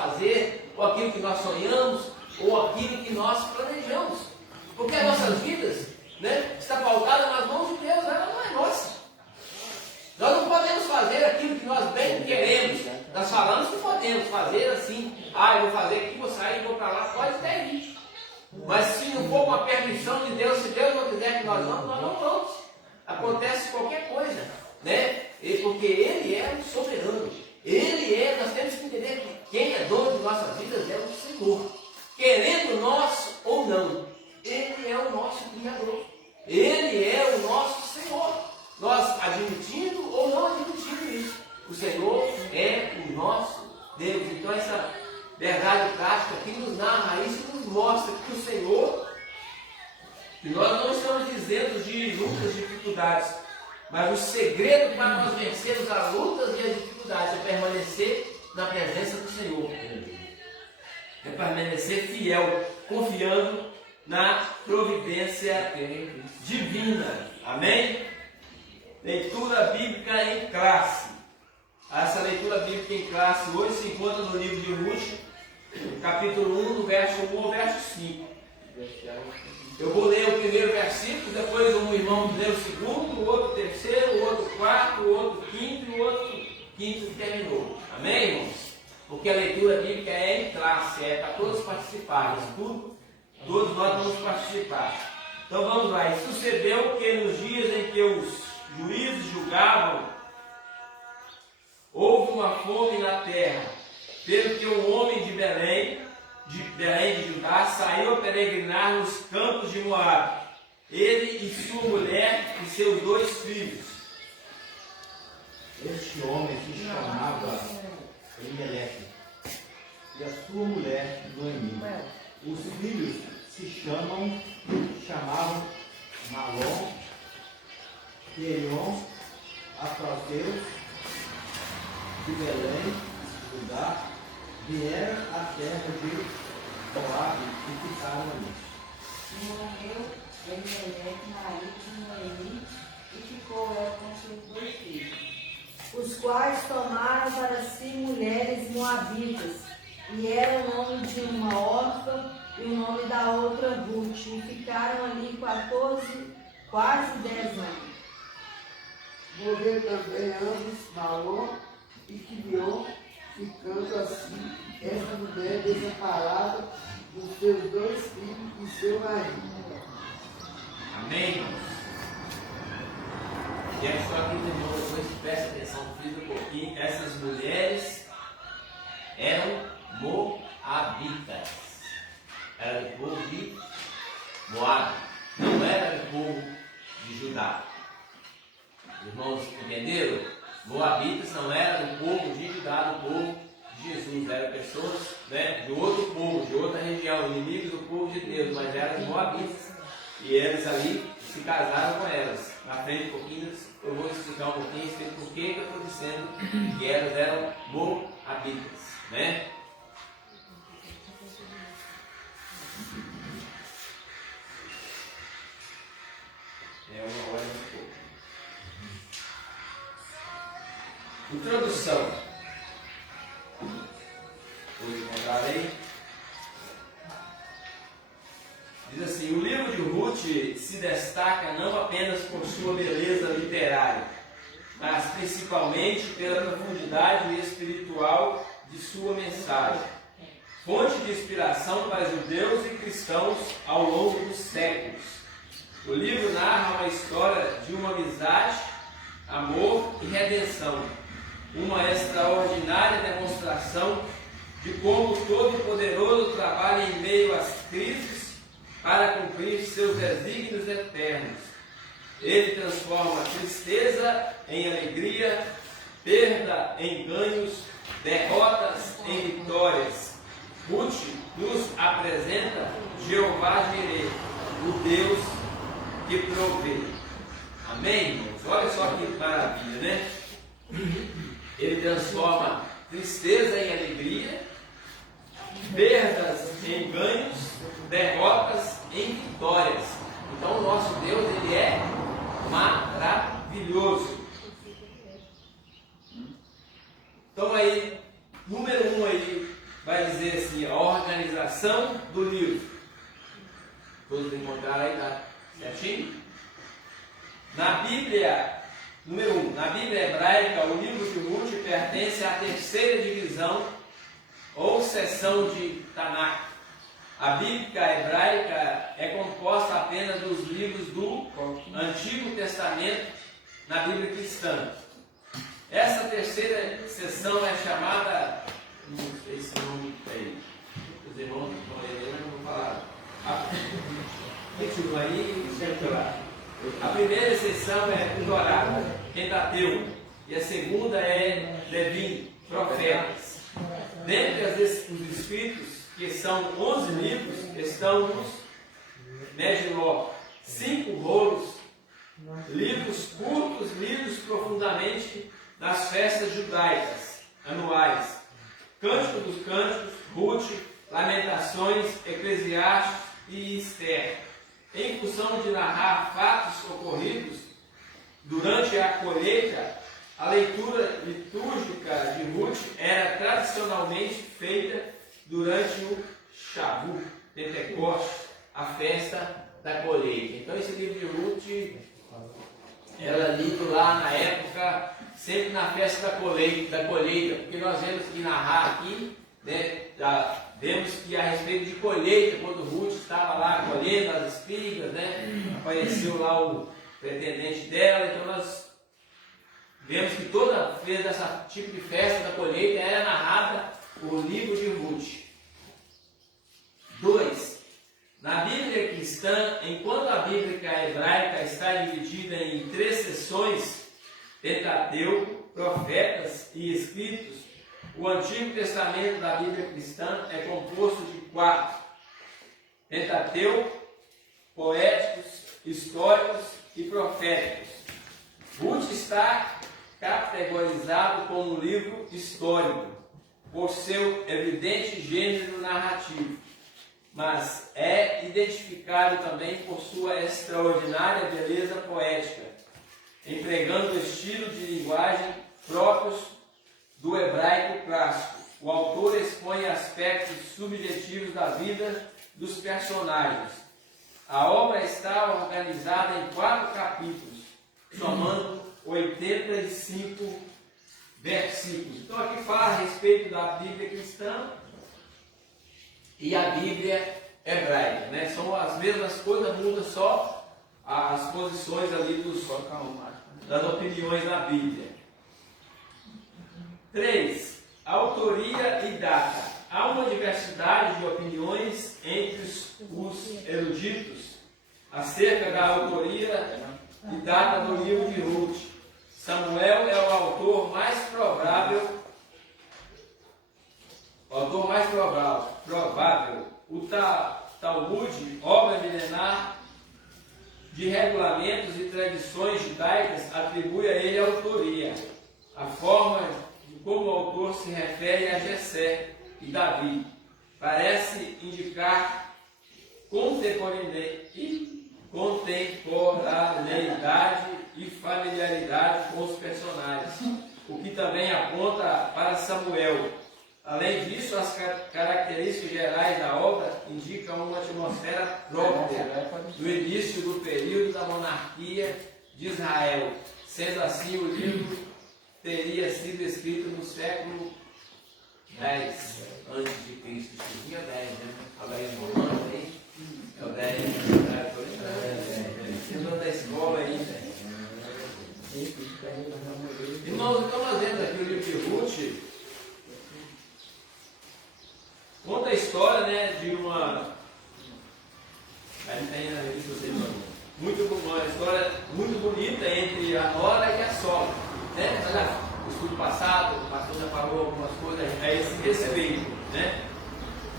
fazer, ou aquilo que nós sonhamos, ou aquilo que nós planejamos. Porque as nossas vidas, né, está pautada nas mãos de Deus, ela não é nossa. Nós não podemos fazer aquilo que nós bem queremos. Nós falamos que podemos fazer assim. Eu vou fazer aqui, vou sair, vou para lá, pode até ir. Mas se não for com a permissão de Deus, se Deus não quiser que nós não vamos. Acontece qualquer coisa, né? Porque Ele é o soberano. Nós temos que entender que quem é dono de nossas vidas é o Senhor. Querendo nós ou não, Ele é o nosso Criador. Ele é o nosso Senhor. Nós admitindo ou não admitindo isso, o Senhor é o nosso Deus. Então essa verdade prática que nos narra isso, nos mostra que o Senhor, que nós não estamos dizendo de lutas, dificuldades, mas o segredo para nós vencermos as lutas e as dificuldades é permanecer na presença do Senhor. É permanecer fiel, confiando na providência divina. Amém? Leitura bíblica em classe. Essa leitura bíblica em classe hoje se encontra no livro de Ruth, capítulo 1, do verso 1 ao verso 5. Eu vou ler o primeiro versículo, depois um irmão lê o segundo, o outro o terceiro, o outro o quarto, o outro o quinto e o outro quinto que terminou. Amém, irmãos? Porque a leitura bíblica é em classe, é para todos participarem. Todos nós vamos participar. Então vamos lá. E sucedeu que nos dias em que os juízes julgavam, houve uma fome na terra, pelo que um homem de Belém de Judá saiu a peregrinar nos campos de Moabe, ele e sua mulher e seus 2 filhos. Este homem se chamava Elimeleque e a sua mulher Noemi. Os filhos se chamavam Malom, Queion, Afroteu, de Belém, Judá, vieram à terra de Moabe e ficaram ali. E morreu Elimeleque, marido de Noemi, e ficou ela com seus 2 filhos, os quais tomaram para si mulheres moabitas, e era o nome de uma órfã e o nome da outra Ruth, e ficaram ali quase 10 anos. Morreu também ambos, Malom e Quilion, ficando assim essa mulher desamparada dos seus 2 filhos e seu marido. Amém, irmãos? Quero só que os irmãos depois prestem atenção, fiz um pouquinho. Essas mulheres eram moabitas. Era do povo de Moabe. Não era do povo de Judá. Os irmãos entenderam? Moabitas não era do povo de Judá, do povo de Jesus. Eram pessoas, né, de outro povo, de outra região, inimigos do povo de Deus, mas eram moabitas. E eles ali se casaram com elas. Na frente, um pouquinho, eu vou explicar um pouquinho por que eu estou dizendo que elas eram moabitas, né? É uma hora de pouco. Introdução. Vou encontrar aí. Diz assim: o livro de Ruth se destaca não apenas por sua beleza literária, mas principalmente pela profundidade espiritual de sua mensagem, fonte de inspiração para judeus e cristãos ao longo dos séculos. O livro narra uma história de uma amizade, amor e redenção, uma extraordinária demonstração de como o Todo-Poderoso trabalha em meio às crises para cumprir seus desígnios eternos. Ele transforma tristeza em alegria, perda em ganhos, derrotas em vitórias. Ruth nos apresenta Jeová Jireh, o Deus que provê. Amém, irmãos? Olha só que maravilha, né? Ele transforma tristeza em alegria, perdas em ganhos, derrotas em vitórias. Então o nosso Deus, ele é maravilhoso. Então aí, número 1 aí, vai assim, a organização do livro. Todos encontraram aí, tá certinho? Na Bíblia, número 1, na Bíblia hebraica, o livro de Ruth pertence à terceira divisão ou seção de Tanakh. A Bíblia hebraica é composta apenas dos livros do Antigo Testamento na Bíblia cristã. Essa terceira seção é chamada, não sei se o nome tem, os irmãos estão lendo, não vou falar. Continua aí, sempre lá. A primeira seção é o Torá, Pentateuco, e a segunda é Levim, Profetas. Dentre os escritos, que são 11 livros, estão os Megiló, 5 rolos, livros curtos, lidos profundamente nas festas judaicas anuais, Cântico dos Cânticos, Ruth, Lamentações, Eclesiastes e Esther. Em função de narrar fatos ocorridos durante a colheita, a leitura litúrgica de Ruth era tradicionalmente feita durante o Shavuot, Pentecostes, a festa da colheita. Então esse livro de Ruth era lido lá na época, sempre na festa da colheita, porque nós vemos que narrar aqui, né, vemos que a respeito de colheita, quando Ruth estava lá colhendo as espigas, né, apareceu lá o pretendente dela, então nós vemos que toda vez dessa tipo de festa da colheita era narrada o livro de Ruth. 2. Na Bíblia cristã, enquanto a Bíblia hebraica está dividida em 3 seções, Pentateuco, Profetas e Escritos, o Antigo Testamento da Bíblia cristã é composto de 4: Pentateuco, poéticos, históricos e proféticos. Ruth está categorizado como um livro histórico, por seu evidente gênero narrativo, mas é identificado também por sua extraordinária beleza poética, empregando o estilo de linguagem próprios do hebraico clássico. O autor expõe aspectos subjetivos da vida dos personagens. A obra está organizada em 4 capítulos, somando 85 versículos. Então aqui fala a respeito da Bíblia cristã e a Bíblia hebraica, né? São as mesmas coisas, muda só as posições ali das opiniões da Bíblia. 3. Autoria e data. Há uma diversidade de opiniões entre os eruditos acerca da autoria e data do livro de Ruth. Samuel é o autor mais provável. O Talmud, obra milenar de regulamentos e tradições judaicas, atribui a ele a autoria. A forma de como o autor se refere a Jessé e Davi parece indicar contemporaneidade e familiaridade com os personagens, o que também aponta para Samuel. Além disso, as características gerais da obra indicam uma atmosfera própria do início do período da monarquia de Israel. Sendo assim, o livro teria sido escrito no século X antes de Cristo. Tinha 10, né? Agora em Romano aí, é o 10. Estou da escola aí, velho. Irmãos, então nós vemos aqui o livro de Ruth. Conta a história, né, de uma. Tem na revista uma história muito bonita entre a nora e a sogra. Né? No estudo passado, o pastor já falou algumas coisas a esse respeito. Né?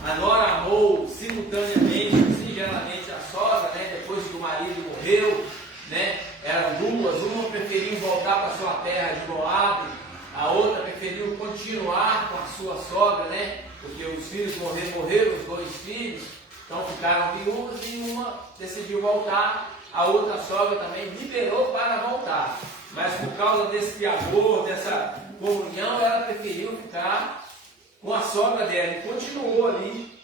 A nora amou simultaneamente, singelamente a sogra, né, depois que o marido morreu. Né? Eram duas, uma preferiu voltar para sua terra de Moab, a outra preferiu continuar com a sua sogra, né? Porque os filhos morreram, os 2 filhos, então ficaram viúvas e uma decidiu voltar, a outra sogra também liberou para voltar. Mas por causa desse amor, dessa comunhão, ela preferiu ficar com a sogra dela e continuou ali,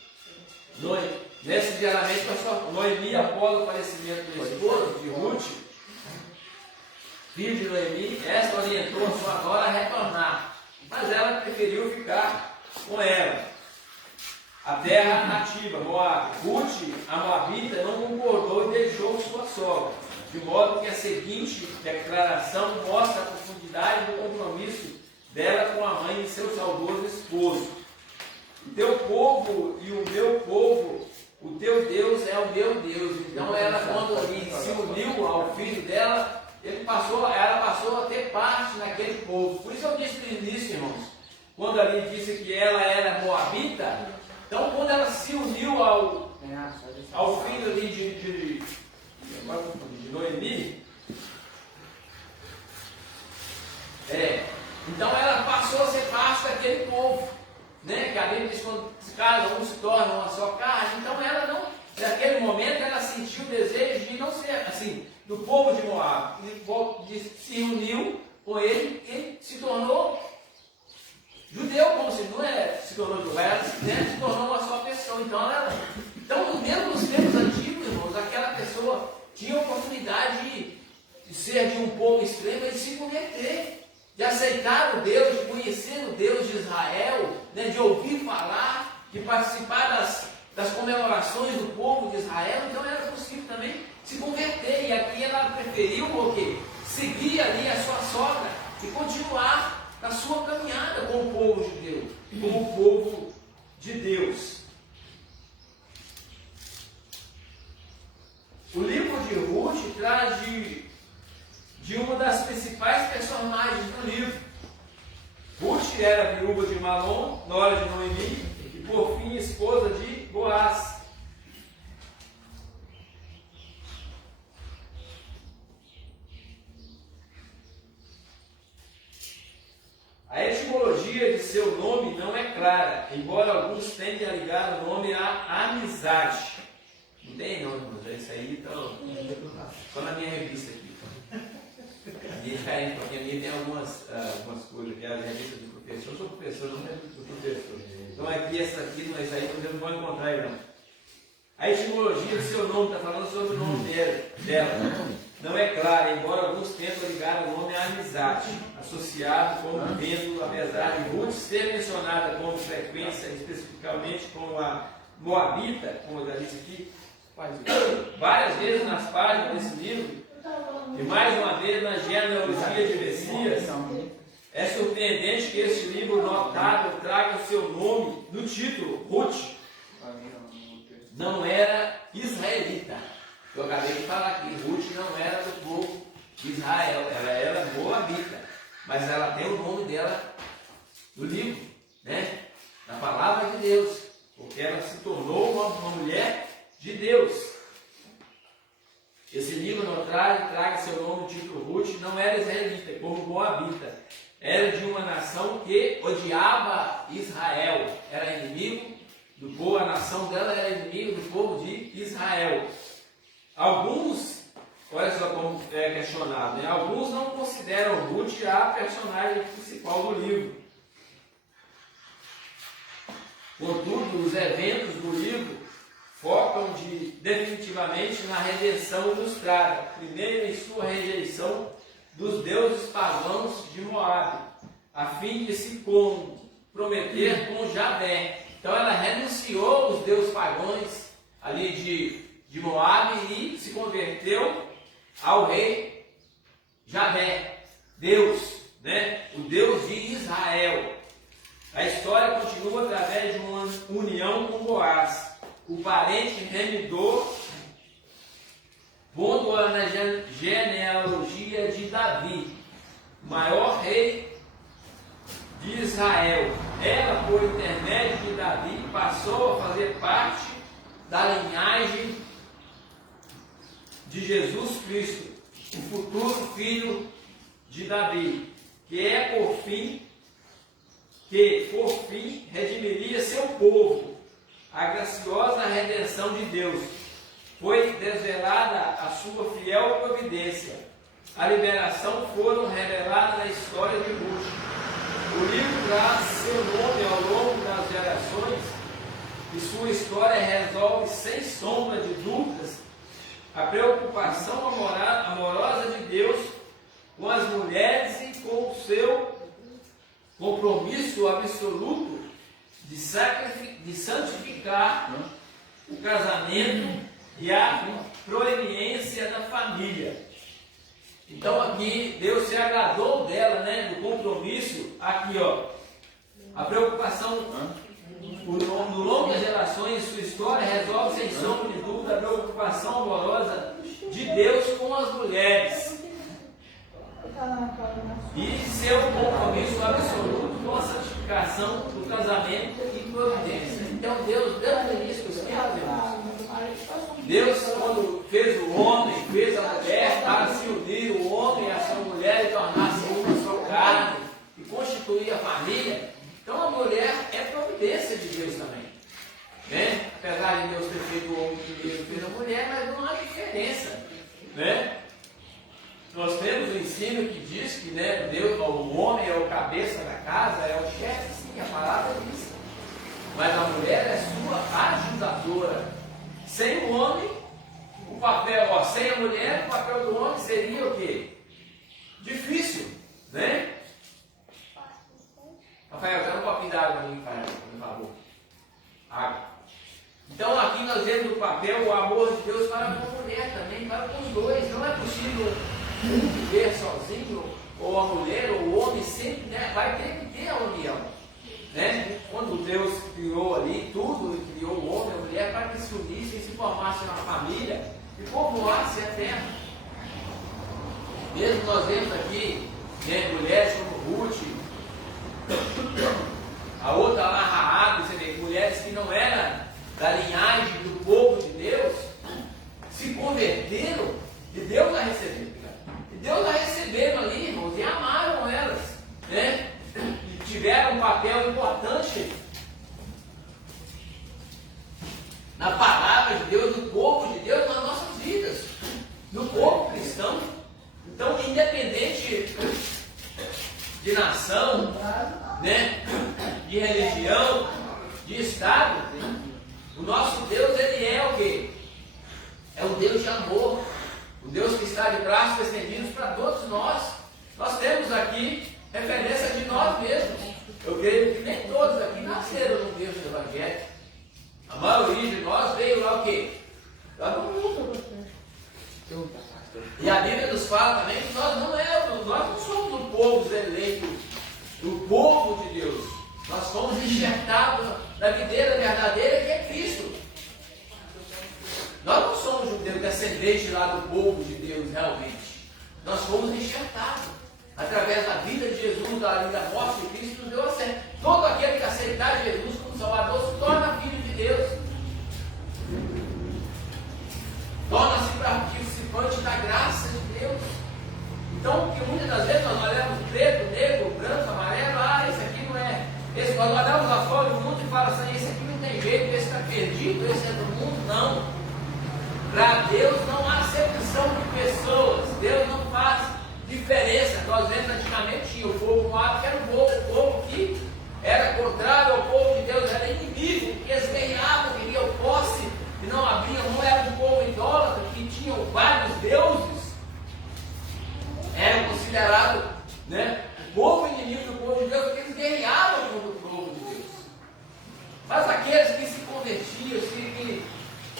necessariamente com a sua Noemi, após o falecimento do esposo de Ruth, filho de Noemi, essa orientou a sua nora a retornar, mas ela preferiu ficar com ela. A terra nativa, Moab. Ruth, a Moabita, não concordou e deixou sua sogra, de modo que a seguinte declaração mostra a profundidade do compromisso dela com a mãe e seu saudoso esposo. O teu povo e o meu povo, o teu Deus é o meu Deus. Então ela, quando ali se uniu ao filho dela, ela passou a ter parte naquele povo. Por isso eu disse no início, irmãos, quando ali disse que ela era moabita, então quando ela se uniu ao filho ali de Noemi, então ela passou a ser parte daquele povo, né? Que a Bíblia diz que quando cada um se torna uma só carne. Então ela não, naquele momento ela sentiu o desejo de não ser assim, do povo de Moab, e se uniu com ele e se tornou judeu, como se não se tornou judeu, ela se tornou uma só pessoa. Então mesmo nos tempos antigos, irmãos, aquela pessoa tinha a oportunidade de ser de um povo extremo e de se converter, de aceitar o Deus, de conhecer o Deus de Israel, né, de ouvir falar, de participar das comemorações do povo de Israel. Então era possível também se converter, e aqui ela preferiu o quê? Seguir ali a sua sogra e continuar na sua caminhada com o povo de Deus, como o povo de Deus. O livro de Ruth traz de uma das principais personagens do livro. Ruth era viúva de Malom, nora de Noemi, e por fim esposa de Boaz. A etimologia de seu nome não é clara, embora alguns tentem a ligar o nome à amizade. Não tem não, irmãos, é isso aí, então, só na minha revista aqui. E é diferente, porque a minha tem algumas coisas, que é a revista do professor. Eu sou professor, não é do professor. Então aqui, essa aqui, mas aí vocês não vão encontrar aí não. A etimologia do seu nome, está falando sobre o nome dela. Não é clara, embora alguns tentam ligar o nome à amizade, associado como vendo, apesar de Ruth ser mencionada com frequência, especificamente como a Moabita, como eu já disse aqui, várias vezes nas páginas desse livro, e mais uma vez na genealogia de Messias. É surpreendente que este livro notável traga o seu nome no título. Ruth não era israelita. Eu acabei de falar que Ruth não era do povo de Israel, ela era moabita, mas ela tem o nome dela no livro, né? Na palavra de Deus, porque ela se tornou uma mulher de Deus. Esse livro não traga seu nome no título. Ruth não era israelita, como moabita. Era de uma nação que odiava Israel, era inimigo do povo, a nação dela era inimigo do povo de Israel. Alguns, olha só como é questionado, né? Alguns não consideram Ruth a personagem principal do livro. Contudo, os eventos do livro focam definitivamente na redenção ilustrada, primeiro em sua rejeição dos deuses pagãos de Moabe, a fim de se comprometer com Javé. Então ela renunciou aos deuses pagãos ali de Moabe e se converteu ao rei Javé, Deus, né? O Deus de Israel. A história continua através de uma união com Boaz, o parente remidor, pondo-a na genealogia de Davi, maior rei de Israel. Ela, por intermédio de Davi, passou a fazer parte da linhagem de Jesus Cristo, o futuro filho de Davi, que por fim redimiria seu povo. A graciosa redenção de Deus foi desvelada a sua fiel providência. A liberação foram reveladas na história de Ruth. O livro traz seu nome ao longo das gerações e sua história resolve sem sombra de dúvidas a preocupação amorosa de Deus com as mulheres e com o seu compromisso absoluto de santificar o casamento e a proeminência da família. Então aqui Deus se agradou dela, né, do compromisso, aqui ó, a preocupação no longo das gerações, sua história resolve sem sombra de dúvida a preocupação amorosa de Deus com as mulheres e seu compromisso absoluto com a santificação do casamento e providência. Então Deus, desde o início dos tempos, Deus, quando fez o homem, fez a mulher para se unir o homem e a sua mulher e tornar-se uma só carne e constituir a família. Então a mulher é providência de Deus também, né? Apesar de Deus ter feito o homem primeiro, fez a mulher, mas não há diferença, né? Nós temos o ensino que diz que, né, Deus, o homem é o cabeça da casa, é o chefe, sim, a palavra diz. Mas a mulher é sua ajudadora. Sem o homem, o papel, sem a mulher, o papel do homem seria o quê? Difícil, né? Rafael, dá um copinho d'água para mim, por favor. Água. Então aqui nós vemos o papel, o amor de Deus para com a mulher também, para com os dois. Não é possível viver sozinho, ou a mulher, ou o homem sempre, né, vai ter que ter a união, né? Quando Deus criou ali tudo, Ele criou o homem e a mulher para que se unissem, se formassem uma família e povoassem a terra. Mesmo nós vemos aqui, né, mulheres como Ruth, a outra lá, Raabe, você vê, mulheres que não eram da linhagem do povo de Deus, se converteram e Deus a receberam. E Deus a receberam ali, irmãos, e amaram elas, né? E tiveram um papel importante na palavra de Deus, no povo de Deus, nas nossas vidas, no povo cristão. Então, independente de nação, né, de religião, de estado, o nosso Deus, Ele é o quê? É o Deus de amor, o Deus que está de braços estendidos para todos nós. Nós temos aqui referência de nós mesmos. Eu creio que nem todos aqui nasceram no Deus do Evangelho. A maioria de nós veio lá o quê? Lá no mundo. E a Bíblia nos fala também que nós não somos o povo eleito, o povo de Deus. Nós fomos enxertados na videira verdadeira que é Cristo. Nós não somos judeus descendentes lá do povo de Deus realmente. Nós fomos enxertados através da vida de Jesus, da morte de Cristo, nos deu acesso. Todo aquele que aceitar Jesus como Salvador se torna filho de Deus. Torna-se participante da graça de Deus. Então, que muitas das vezes nós olhamos preto, negro, branco, amarelo, esse aqui não é. Nós olhamos lá fora do mundo e falamos assim, esse aqui não tem jeito, esse está perdido, esse é do mundo, não. Para Deus não há acepção de pessoas, Deus não faz diferença. Nós vemos antigamente tinha o povo moab, que era o povo que era contrário ao povo de Deus, era inimigo, que eles ganhavam, queriam posse e não abriam mão, era um povo idólatra que tinham vários deuses, eram considerados, né, o povo inimigo do povo de Deus, porque eles guerreavam contra o povo de Deus. Mas aqueles que se convertiam, que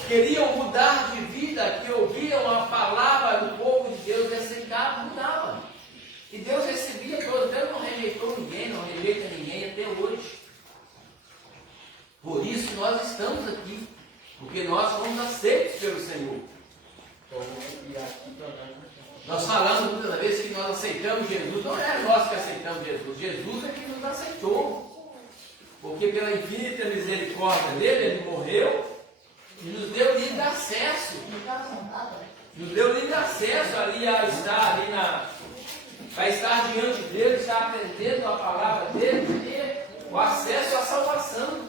queriam mudar de vida, que ouviam a palavra do povo de Deus, aceitavam, mudavam. E Deus recebia todos. Deus não rejeitou ninguém, não rejeita ninguém até hoje. Por isso nós estamos aqui, porque nós somos aceitos pelo Senhor. Nós falamos muitas vezes que nós aceitamos Jesus. Não é nós que aceitamos Jesus, Jesus é que nos aceitou. Porque pela infinita misericórdia dele, ele morreu e nos deu livre acesso. Nos deu livre acesso ali a estar a estar diante dele, estar aprendendo a palavra dele, e o acesso à salvação.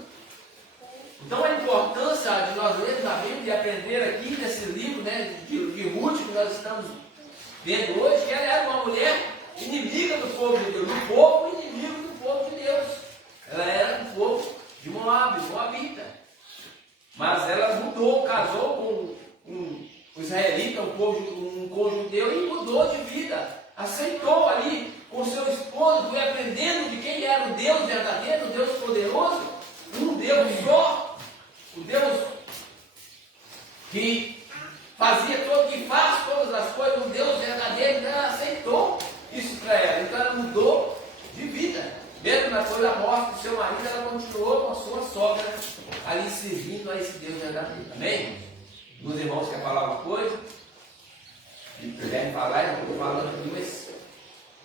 Então a importância de nós lermos a Bíblia e aprender aqui nesse livro, né, de Ruth que nós estamos vendo hoje, que ela era uma mulher inimiga do povo de Deus, do povo inimigo do povo mudou, casou com um israelita, um povo judeu, e mudou de vida. Aceitou ali com seu esposo, foi aprendendo de quem era o Deus verdadeiro, o Deus poderoso, um Deus só, o Deus que fazia todo, que faz todas as coisas, um Deus verdadeiro. Então ela aceitou isso para ela, então ela mudou de vida. Mesmo depois da morte do seu marido, ela continuou com a sua sogra ali servindo a esse Deus verdadeiro. Amém? Os irmãos querem falar alguma coisa? Se quiserem falar, eu estou falando aqui, mas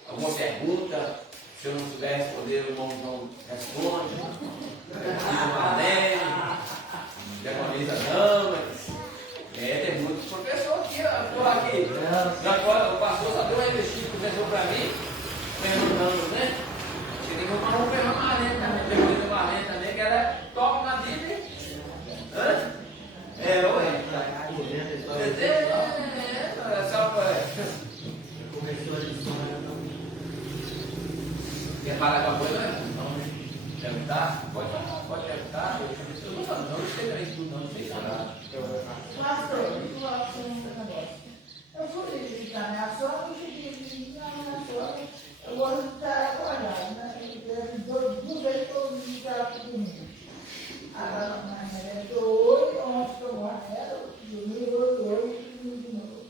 alguma pergunta, se eu não tiver responder, o irmão não responde. Diga uma lei, diaconisa não, mas tem muitos professores aqui, estou aqui. O pastor só deu uma investida, professor para mim, perguntando, né? Você tem que arrumar um Ferrão Marrento também, pergunta Marrento também, que ela é top na Bíblia. Hã? Ué. Começou a lição, Quer falar alguma coisa? Não, perguntar? Pode perguntar. Eu não falo, não sei isso tudo, não sei falar. Pastor, eu vou falar um negócio. Eu fui visitar minha sogra e pedi a minha sogra, eu vou estar acordado, né? Duas vezes que eu visitar comigo. Agora, mas eu hoje, ontem eu moro nela, hoje, de novo.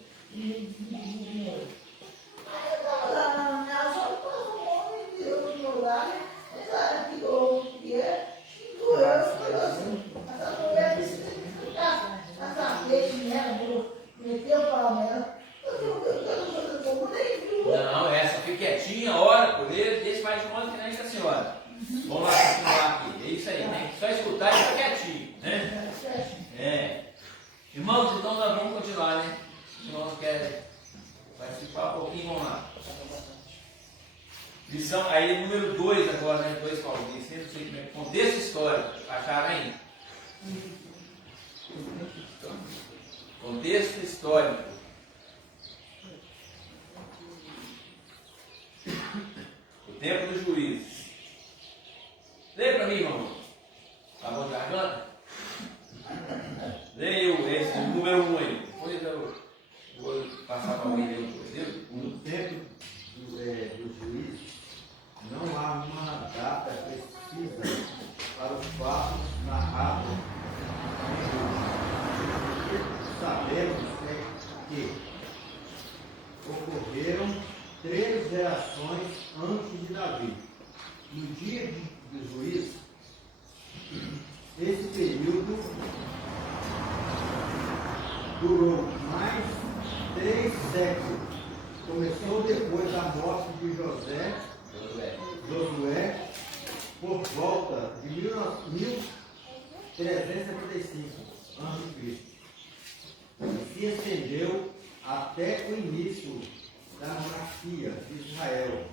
Aí eu estava lá na minha sogra, passou um homem, virou no meu lado, mas olha que louco que é, doeu, falou assim, essa mulher precisa ficar essa vez nela, meteu o pau nela, Não, essa fica quietinha, ora por ele, deixa mais de conta que nem a senhora. Vamos lá continuar aqui. É isso aí, né? Só escutar e ficar quietinho, né? Irmãos, então nós vamos continuar, né? Os irmãos querem participar um pouquinho, vamos lá. Lição, aí número 2 agora, né? 2 Paulinhos, não sei como é. Contexto histórico, acharam aí? Contexto histórico. O tempo dos juízes. Leia para mim, irmão. Tá bom, garganta? Leia esse número 1 aí. Depois eu vou passar para alguém ler depois, viu? No tempo do juízo, não há uma data precisa para os fatos narrados. Sabemos que ocorreram 3 gerações antes de Davi. No dia do juízo, esse período durou mais 3 séculos. Começou depois da morte de Josué, por volta de 1375 a.C. e se estendeu até o início da monarquia de Israel,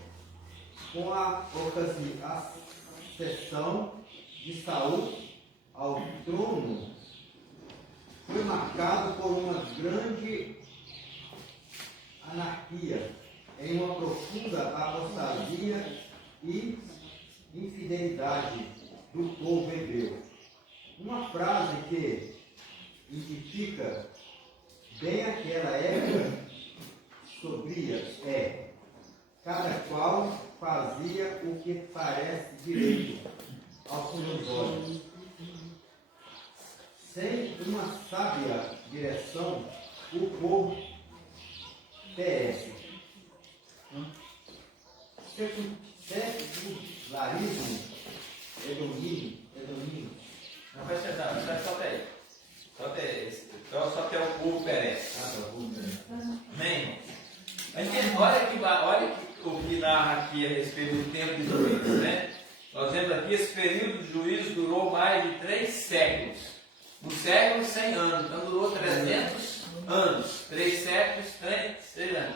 com a ascensão de Saul ao trono. Foi marcado por uma grande anarquia, em uma profunda apostasia e infidelidade do povo hebreu. Uma frase que identifica bem aquela época sombria é: cada qual fazia o que parece direito aos seus olhos. Sem uma sábia direção, o povo perece. Secularismo, domínio. Não vai sentar, solta aí. Só até o povo perece. Amém, irmão? Mas olha o que narra aqui a respeito do tempo de juízes, né? Nós vemos aqui, esse período de juízo durou mais de 3 séculos. Um século, 100 anos. Então durou 300 anos. 3 séculos, 3 anos.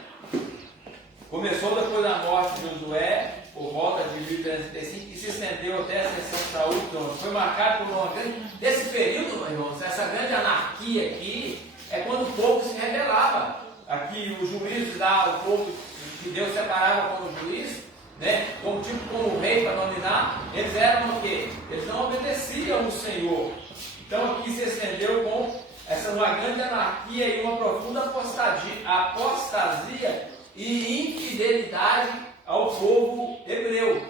Começou depois da morte de Josué, por volta de 1335, e se estendeu até a ascensão de Saul. Então, foi marcado por uma grande... Desse período, meus irmãos, essa grande anarquia aqui, é quando o povo se rebelava. Aqui, os juízes lá, o povo que Deus separava como juiz, né, como rei para dominar, eles eram o quê? Eles não obedeciam o Senhor. Então, aqui se estendeu com uma grande anarquia e uma profunda apostasia e infidelidade ao povo hebreu.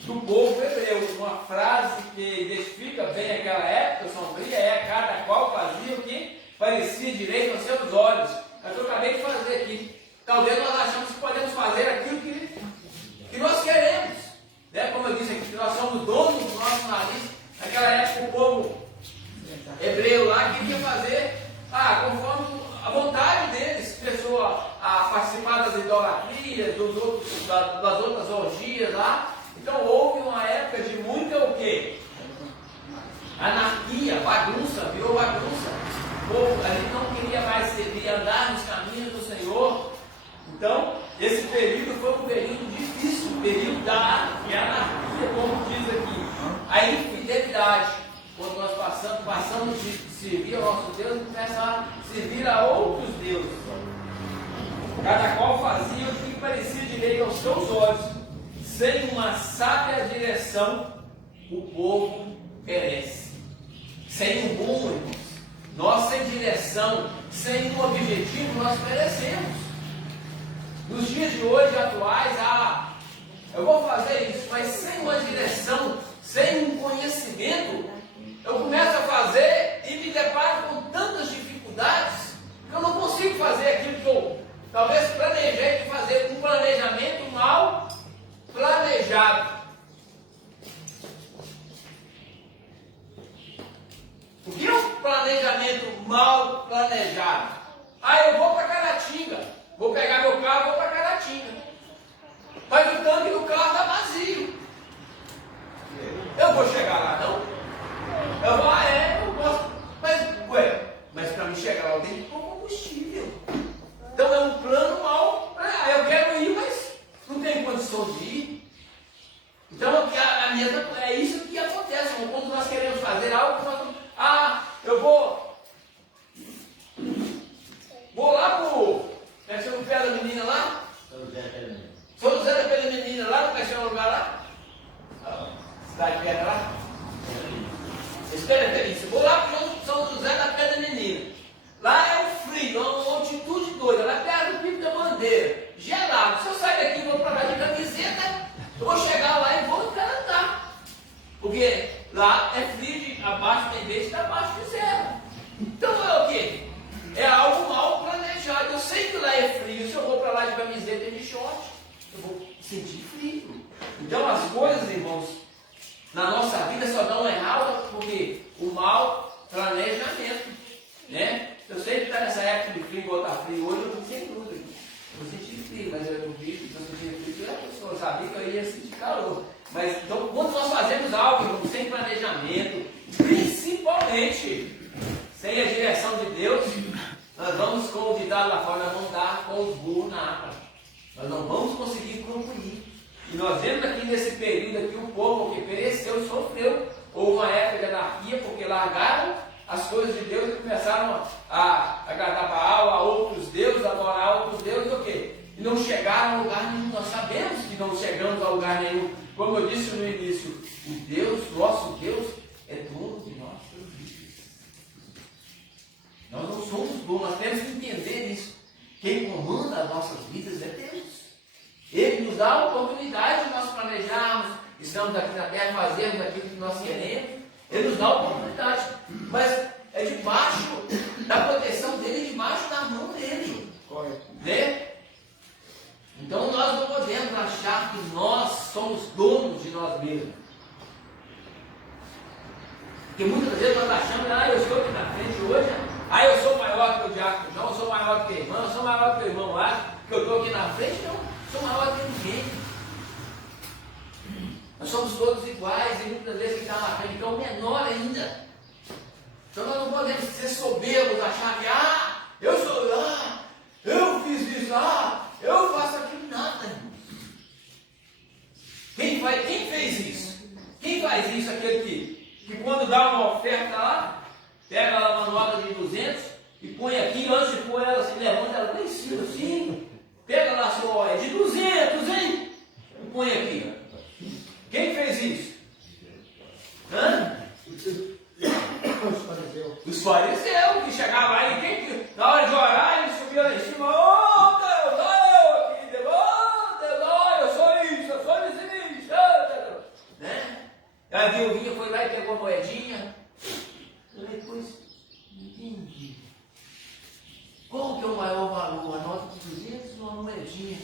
Do povo hebreu. Uma frase que identifica bem aquela época sombria é: cada qual fazia o que parecia direito aos seus olhos. É o que eu acabei de fazer aqui. Talvez nós achamos que podemos fazer aquilo que nós queremos, né? Como eu disse aqui, que nós somos donos do nosso nariz. Naquela época o povo hebreu lá queria fazer conforme a vontade deles, começou a participar das idolatrias, das outras orgias lá. Então houve uma época de muita o quê? Anarquia, bagunça, virou bagunça. O povo ali não queria mais servir, andar nos caminhos do Senhor. Então, esse período foi um período difícil, um período da anarquia, como diz aqui. A infidelidade, quando nós passamos de servir ao nosso Deus e começamos a servir a outros deuses. Cada qual fazia o que parecia direito aos seus olhos. Sem uma sábia direção, o povo perece. Sem um rumo, irmãos. Nós sem direção, sem um objetivo, nós perecemos. Nos dias de hoje atuais, eu vou fazer isso, mas sem uma direção, sem um conhecimento, eu começo a fazer e me deparo com tantas dificuldades que eu não consigo fazer aquilo que eu talvez planejei de fazer, um planejamento mal planejado. O que é um planejamento mal planejado? Eu vou para Caratinga, vou pegar meu carro e vou para Caratinga. Mas o tanque do carro está vazio. Eu vou chegar lá, não? Eu vou, eu posso. Mas para mim chegar lá eu tenho que pôr combustível. Então é um plano mal. Eu quero ir, mas não tenho condição de ir. Então é isso que acontece. Quando nós queremos fazer algo, eu vou lá pro. Como é que chama o pé da menina lá? São José da Pé da Menina lá, como é que chama o lugar lá? Cidade perto lá? Espera isso. Vou lá para São José da Pé da Menina. Lá é um frio, é uma altitude doida. Lá perto do Pico da Bandeira. Gelado. Se eu sair daqui e vou para lá de camiseta, eu vou chegar lá e vou encantar. Porque lá é frio de abaixo, tem vezes que está abaixo de zero. Então é o quê? É algo mal planejado. Eu sei que lá é frio. Se eu vou para lá de camiseta e de short, eu vou sentir frio. Então as coisas, irmãos, na nossa vida só dão errado porque o mau planejamento, né? Eu sei que está nessa época de frio, igual está frio hoje, eu não sei tudo aqui. Eu senti frio, mas eu não vi, se eu sentia frio, a pessoa sabia que eu ia sentir calor. Mas então, quando nós fazemos algo, irmão, sem planejamento, principalmente sem a direção de Deus, nós vamos, como o ditado lá fora, nós vamos dar com os burros na água. Nós não vamos conseguir concluir. E nós vemos aqui nesse período aqui o povo que pereceu e sofreu. Houve uma época de anarquia porque largaram as coisas de Deus e começaram a agradar Baal, a outros deuses, a adorar outros deuses, o quê? E não chegaram a lugar nenhum. Nós sabemos que não chegamos a lugar nenhum. Como eu disse no início, o Deus, nosso Deus, é dono de nossas vidas. Nós não somos donos, nós temos que entender isso. Quem comanda as nossas vidas é Deus. Ele nos dá a oportunidade de nós planejarmos, estamos aqui na terra, fazermos aquilo que nós queremos. Ele nos dá a oportunidade, mas é debaixo da proteção dele, debaixo da mão dele. Né? Então nós não podemos achar que nós somos donos de nós mesmos. Porque muitas vezes nós achamos, eu estou aqui na frente hoje, eu sou maior que o diácono João, eu sou maior que o irmão, eu sou maior que o irmão lá, que eu estou aqui na frente, não. Sou maior que ninguém. Nós somos todos iguais e muitas vezes quem está na frente é o menor ainda. Então nós não podemos ser soberbos, achar que eu sou eu fiz isso, eu faço aquilo, nada. Quem fez isso? Quem faz isso? Aquele que quando dá uma oferta lá, pega lá uma nota de 200 e põe aqui, antes de pôr ela, se levanta ela lá em cima assim. Pega lá sua é de 200, hein? E põe aqui. Quem fez isso? Os fariseus que moedinha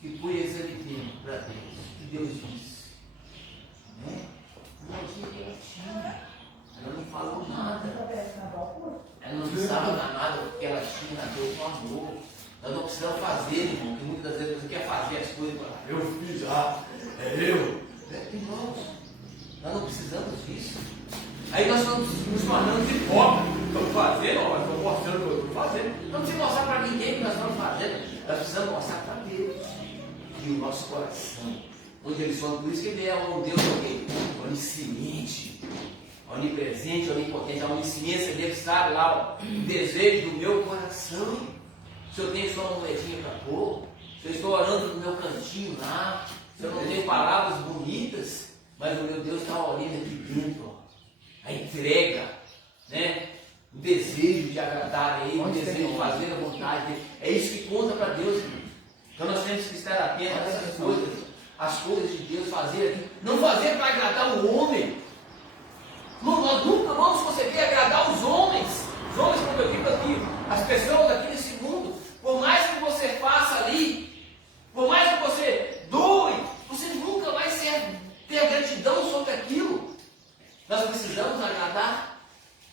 que pôs ali dentro para Deus, que Deus disse. Né? A moedinha que ela tinha. Ela não falou nada. Ela não precisava dar nada porque ela tinha a Deus no amor. Nós não precisamos fazer, irmão, porque muitas das vezes você quer fazer as coisas e falar, eu fiz, é eu. Irmãos, nós não precisamos disso. Aí nós estamos nos tornando hipócritas. Estamos fazendo, nós estamos mostrando o que eu estou fazendo. Não precisamos mostrar para ninguém o que nós estamos fazendo. Nós precisamos mostrar para Deus. E o nosso coração, onde eles falam, por isso que ele é um Deus onisciente, onipresente, onipotente. A onisciência dele sabe lá o desejo do meu coração. Se eu tenho só uma moedinha para pôr, se eu estou orando no meu cantinho lá, se eu não tenho palavras bonitas, mas o meu Deus está olhando aqui dentro, ó, a entrega, né? O desejo de agradar a Ele, o desejo de fazer a vontade dele. É isso que conta para Deus, irmão. Então nós temos que estar atentos a essas coisas, as coisas de Deus, fazer, não fazer para agradar o homem. Nós nunca vamos conseguir agradar os homens como eu digo aqui, as pessoas aqui nesse mundo. Por mais que você faça ali, por mais que você doe, você nunca vai ter gratidão sobre aquilo. Nós precisamos agradar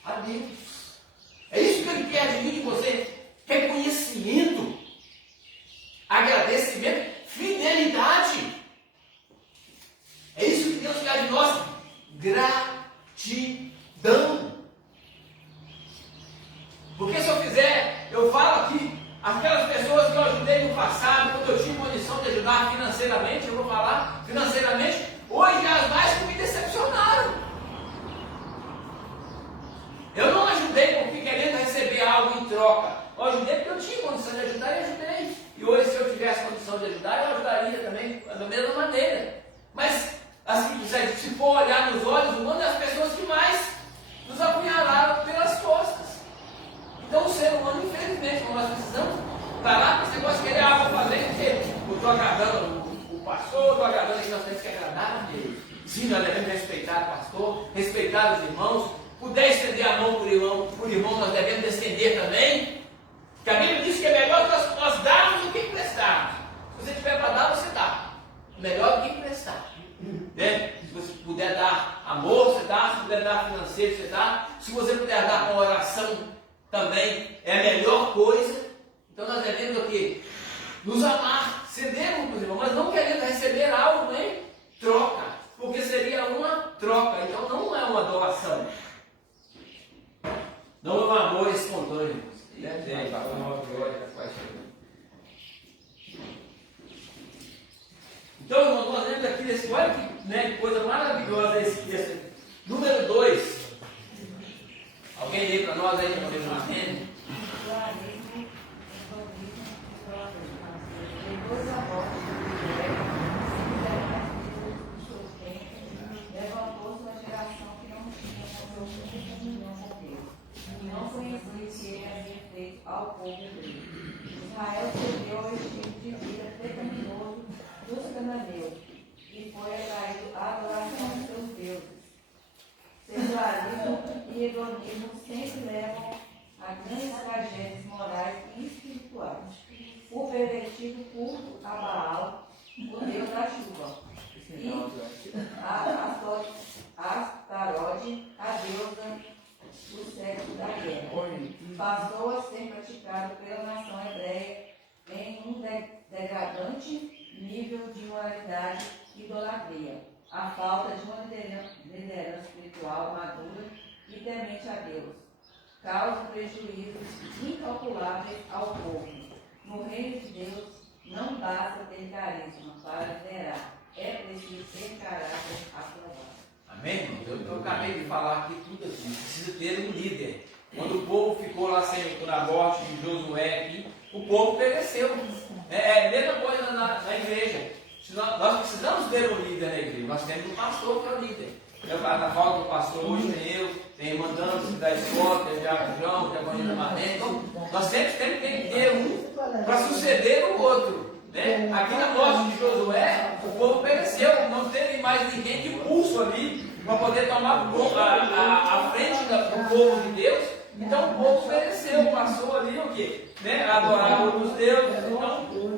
a Deus. É isso que Ele quer de mim e de você. Reconhecimento, agradecimento, fidelidade. É isso que Deus quer de nós. Gratidão. Porque se eu fizer, eu falo aqui, aquelas pessoas que eu ajudei no passado, quando eu tinha condição de ajudar financeiramente, eu vou falar financeiramente, hoje as mais que me decepcionaram. Eu não ajudei porque querendo receber algo em troca. Eu ajudei porque eu tinha condição de ajudar e ajudei. E hoje, se eu tivesse condição de ajudar, eu ajudaria também da mesma maneira. Mas, assim, se for olhar nos olhos humanos, as pessoas que mais nos apunhalaram pelas costas. Então, o ser humano, infelizmente, como nós precisamos parar com esse negócio de querer algo fazer, porque eu estou agradando o pastor, estou agradando que nós temos que agradar a Deus. Sim, nós devemos respeitar o pastor, respeitar os irmãos. Puder estender a mão por irmão, nós devemos estender também. Porque a Bíblia diz que é melhor nós darmos do que emprestarmos. Se você tiver para dar, você dá. Melhor do que emprestar. Né? Se você puder dar amor, você dá. Se puder dar financeiro, você dá. Se você puder dar com oração também, é a melhor coisa. Então nós devemos o quê? Nos amar, cedermos para os irmãos, mas não querendo receber algo em troca. Porque seria uma troca. Então não é uma doação. Não é um amor espontâneo. Então, irmão, nós vemos aqui desse, olha que coisa maravilhosa esse texto. Número 2. Alguém lê para nós aí, para poder entender? Levantou-se uma geração que não tinha comunhão com Deus. Não conhecia o que ele havia feito ao povo dele. Israel cedeu ao estilo de vida pecaminoso dos cananeus e foi atraído à adoração de seus deuses. Sensualismo e hedonismo sempre levam a grandes tragédias morais e espirituais. O pervertido culto a Baal, o deus da chuva, e a Astarode, a deusa do sexo da guerra. Passou a ser praticado pela nação hebreia em um degradante nível de moralidade e idolatria. A falta de uma liderança espiritual madura e temente a Deus causa prejuízos incalculáveis ao povo. No reino de Deus não basta ter carisma para liderar, é preciso ter caráter aprovado. Amém, irmãos? Eu acabei de falar aqui tudo assim. Precisa ter um líder. Quando o povo ficou lá na morte de Josué aqui, o povo pereceu. É a mesma coisa na igreja. Nós precisamos ter um líder na igreja. Nós temos um pastor que é o líder. Na falta do pastor hoje tem eu, tem irmã Dante da escola, tem o Diácono João, tem a Evangelho Marlene. Então, nós sempre temos que ter um para suceder o outro. Né? Aqui na morte de Josué, o povo pereceu. Não teve mais ninguém de pulso ali para poder tomar a frente do povo de Deus. Então o povo pereceu, passou ali o quê? Né? Adorar outros deuses. Então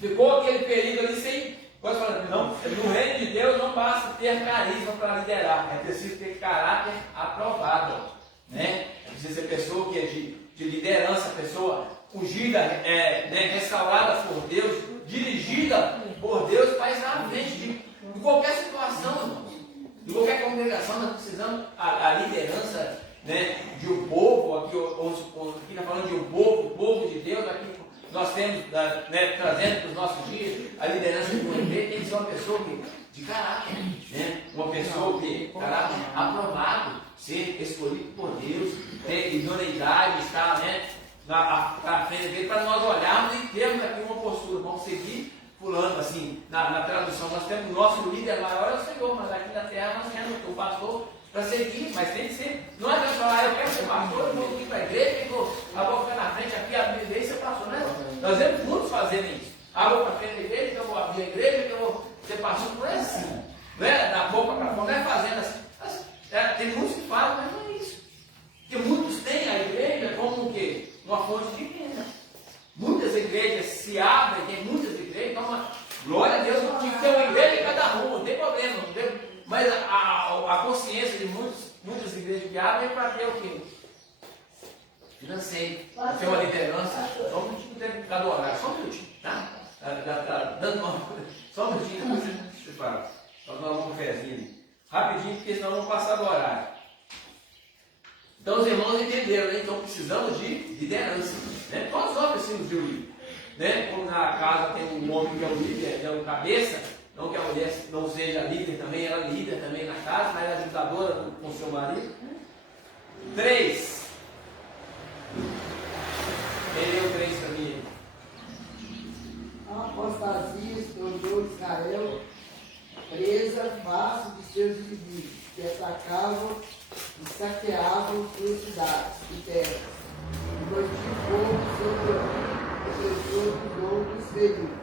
Ficou aquele período ali sem. Pode falar, não, no reino de Deus não basta ter carisma para liderar, é preciso ter caráter aprovado. Né? É preciso ser pessoa que é de liderança, pessoa ungida, restaurada por Deus, dirigida por Deus, para estar na frente de qualquer situação, irmãos. De qualquer congregação, nós precisamos a liderança, né, de um povo. Aqui está falando de um povo, o povo de Deus. Aqui nós temos, né, trazendo para os nossos dias, a liderança de um evento tem que ser uma pessoa de caráter, né, uma pessoa que caráter aprovado, ser escolhido por Deus, ter idoneidade, estar, né, na frente dele, para nós olharmos e termos aqui uma postura. Vamos seguir fulano, assim, na tradução, nós temos o nosso líder maior, é o Senhor, mas aqui na terra nós temos o pastor para seguir, mas tem que ser, não é que eu falar, eu quero ser pastor, eu vou ir para a igreja, eu vou ficar na frente aqui, abrir a igreja e ser pastor, não é? Nós vemos muitos fazerem isso. Vou para frente da igreja, que eu vou abrir a igreja, que eu vou ser pastor, não é assim, não é da boca para fora, não é fazendo assim. Tem muitos que falam, mas não é isso. Porque muitos têm a igreja como o quê? Uma fonte de renda. Muitas igrejas se abrem, tem muitas igrejas, então, glória a Deus, tinha que ter uma igreja em cada rua, não tem problema, não tem. Mas a consciência de muitas igrejas que abrem é para ter o quê? Financeiro, para ter uma liderança. Só um minutinho, não tem cada horário, só um minutinho, tá? Dando uma coisa, só um minutinho, depois você fala. Só dar uma cafezinha ali. Rapidinho, porque senão vamos passar do horário. Então os irmãos entenderam, né? Então precisamos de liderança. Né? Todos nós precisamos de um líder. Né? Como na casa tem um homem que é o líder, é o cabeça, não que a mulher não seja líder também, ela é líder também na casa, mas ela é ajudadora com seu marido. 3. Quem leu 3 para mim? A apostasia tornou Israel presa fácil de seus inimigos, que atacavam e saqueavam suas cidades e terras, e mantinham fogo sobre o opressor dos outros feridos.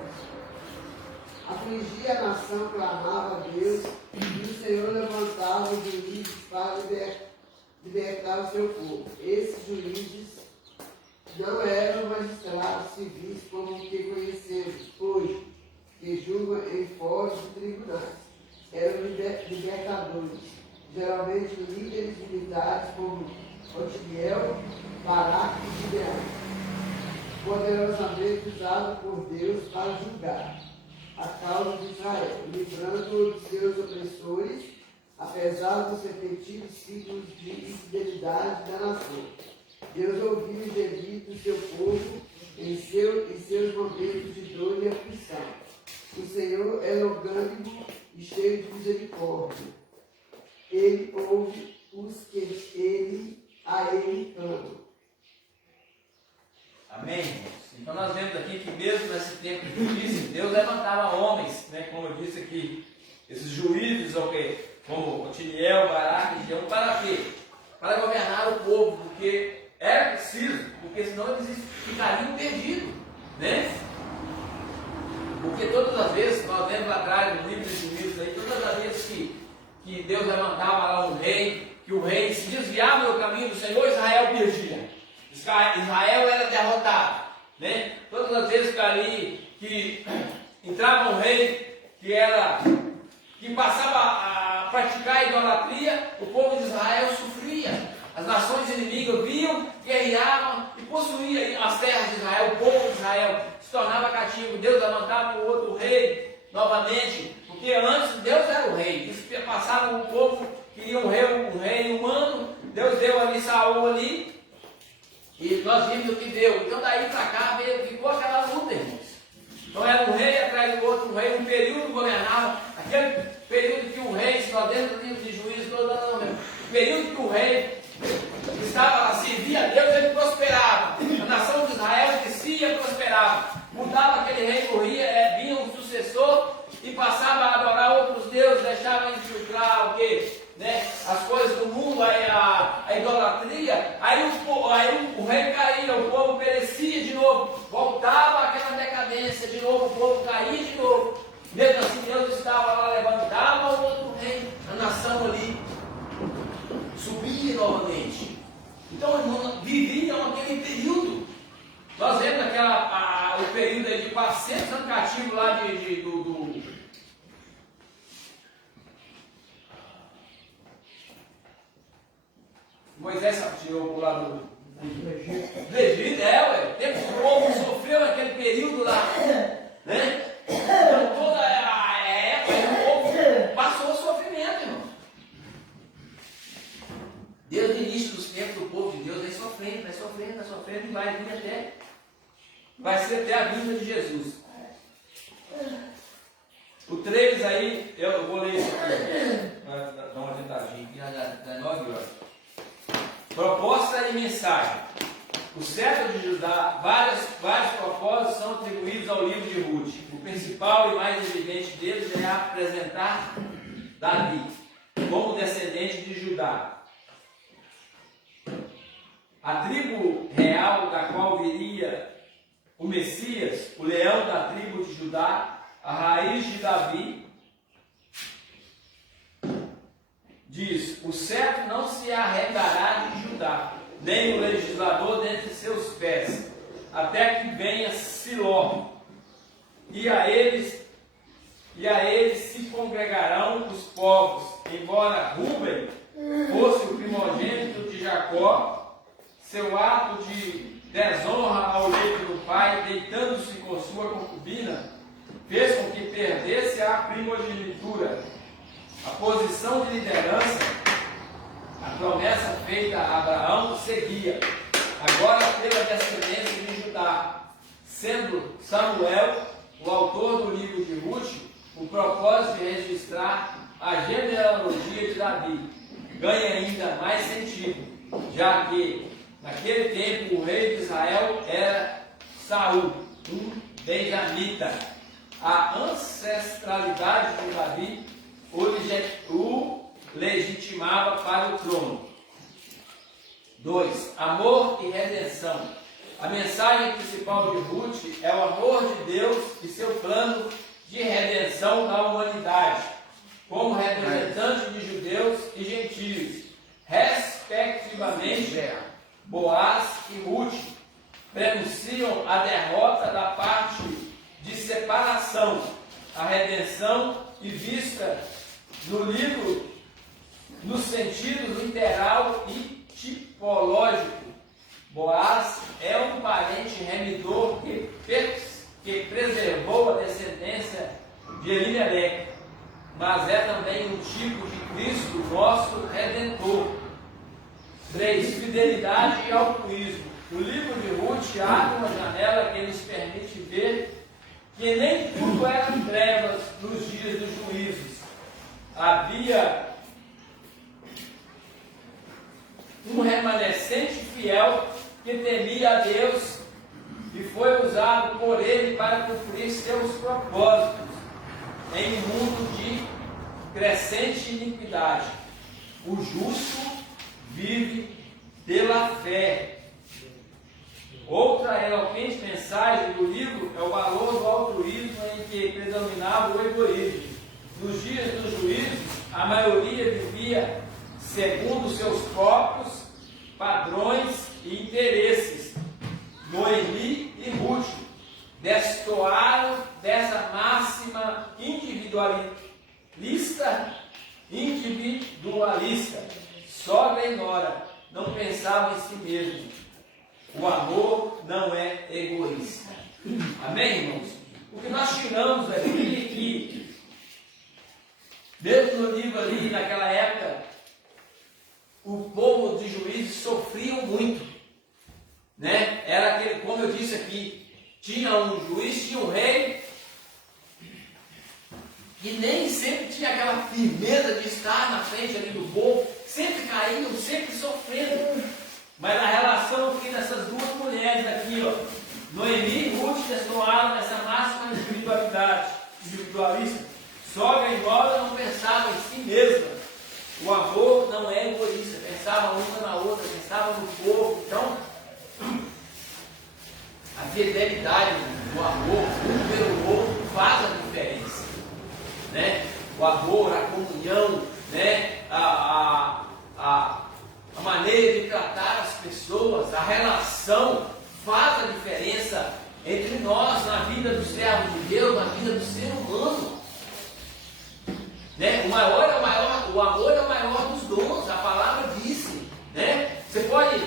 Afligia a nação, clamava a Deus, e o Senhor levantava os juízes para libertar o seu povo. Esses juízes não eram magistrados civis como o que conhecemos hoje, que julgam em fóruns de tribunais. Eram libertadores, geralmente líderes militares como Otiniel, Baraque e Gideão, poderosamente usados por Deus para julgar a causa de Israel, livrando-o de seus opressores, apesar dos repetidos ciclos de infidelidade da nação. Deus ouviu os gemidos do seu povo em seus momentos de dor e aflição. O Senhor é longânimo e cheio de misericórdia. Ele ouve os que a ele amam. Amém, irmãos? Então nós vemos aqui que mesmo nesse tempo difícil, Deus levantava homens, né, como eu disse aqui, esses juízes, como Otiniel, Baraque e Gideão, para quê? Para governar o povo, porque era preciso, porque senão eles ficariam perdidos, né? Porque todas as vezes, nós vemos lá atrás no livro de Juízes, aí, todas as vezes que Deus levantava lá um rei, que o rei se desviava do caminho do Senhor, Israel perdia. Israel era derrotado, né? Todas as vezes que entrava um rei que passava a praticar a idolatria, o povo de Israel sofria. As nações inimigas viam, guerreavam e possuíam as terras de Israel. O povo de Israel se tornava cativo. Deus levantava um outro rei novamente, porque antes Deus era o rei. Isso passava, o povo queria um rei humano. Deus deu ali Saul ali. E nós vimos o que deu. Então daí para cá ficou aquela luta, irmãos. Então era um rei atrás do outro rei, um período governava. Aquele período que o rei, se nós dentro do livro de Juízes, o período que o rei estava lá, servia a Deus, ele prosperava. A nação de Israel crescia e prosperava. Mudava aquele rei, morria, vinha um sucessor e passava a adorar outros deuses, deixava infiltrar o quê? Né? As coisas do mundo, a idolatria. Aí o rei caía, o povo perecia de novo, voltava àquela decadência de novo, o povo caía de novo. Mesmo assim, Deus estava lá, levantava o outro rei, a nação ali subia novamente. Então, irmão, viviam aquele período. Nós vemos o período aí de 400 anos cativo lá do Moisés tirou o lado do Egito, ué. Tempo que o povo sofreu naquele período lá, né? Então, toda a época, o povo passou o sofrimento, irmão. Desde o início dos tempos, o povo de Deus vem sofrendo, e vai vir até, vai ser até a vinda de Jesus. O 3 aí, eu vou ler isso aqui, para dar uma tentadinha, que já dá 9 horas. Proposta e mensagem. O cetro de Judá, vários propósitos são atribuídos ao livro de Ruth. O principal e mais evidente deles é apresentar Davi como descendente de Judá. A tribo real da qual viria o Messias, o leão da tribo de Judá, a raiz de Davi, diz: o cetro não se arredará de Judá, nem o legislador dentre seus pés, até que venha Siló, e a eles se congregarão os povos. Embora Rúben fosse o primogênito de Jacó, seu ato de desonra ao leito do pai, deitando-se com sua concubina, fez com que perdesse a primogenitura, a posição de liderança. A promessa feita a Abraão seguia, agora pela descendência de Judá, sendo Samuel, o autor do livro de Ruth, o propósito de registrar a genealogia de Davi, ganha ainda mais sentido, já que naquele tempo o rei de Israel era Saul, um benjamita. A ancestralidade de Davi o legitimava para o trono. 2. Amor e redenção. A mensagem principal de Ruth é o amor de Deus e seu plano de redenção da humanidade, como representante de judeus e gentios, respectivamente. Boaz e Ruth prenunciam a derrota da parte de separação, a redenção e vista no livro no sentido literal e tipológico. Boaz é um parente remidor que preservou a descendência de Elimeleque, mas é também um tipo de Cristo, nosso Redentor. 3. Fidelidade e altruísmo. O livro de Ruth abre uma janela que nos permite ver que nem tudo era trevas nos dias dos juízos. Havia um remanescente fiel que temia a Deus e foi usado por Ele para cumprir seus propósitos em um mundo de crescente iniquidade. O justo vive pela fé. Outra eloquente mensagem do livro é o valor do altruísmo em que predominava o egoísmo. Nos dias dos juízos, a maioria vivia segundo seus próprios padrões e interesses. Noemi e Ruth destoaram dessa máxima individualista. Sogra e nora não pensavam em si mesmo. O amor não é egoísta. Amém, irmãos? O que nós tiramos aqui é que, mesmo no livro ali, naquela época, o povo de Juízes sofriam muito, né? Era aquele, como eu disse aqui, tinha um juiz, tinha um rei, e nem sempre tinha aquela firmeza de estar na frente ali do povo, sempre caindo, sempre sofrendo. Mas a relação aqui dessas duas mulheres aqui, ó, Noemi e Ruth destoaram dessa máxima individualista. Sogra e nora não pensavam em si mesma. O amor não é egoísta, pensavam uma na outra, pensavam no povo. Então, a fidelidade do amor, um pelo outro, faz a diferença, né? O amor, a comunhão, né? A maneira de tratar as pessoas, a relação faz a diferença entre nós, na vida do servo de Deus, na vida do ser humano. Né? O amor é o maior dos dons, a palavra disse. Né? Você pode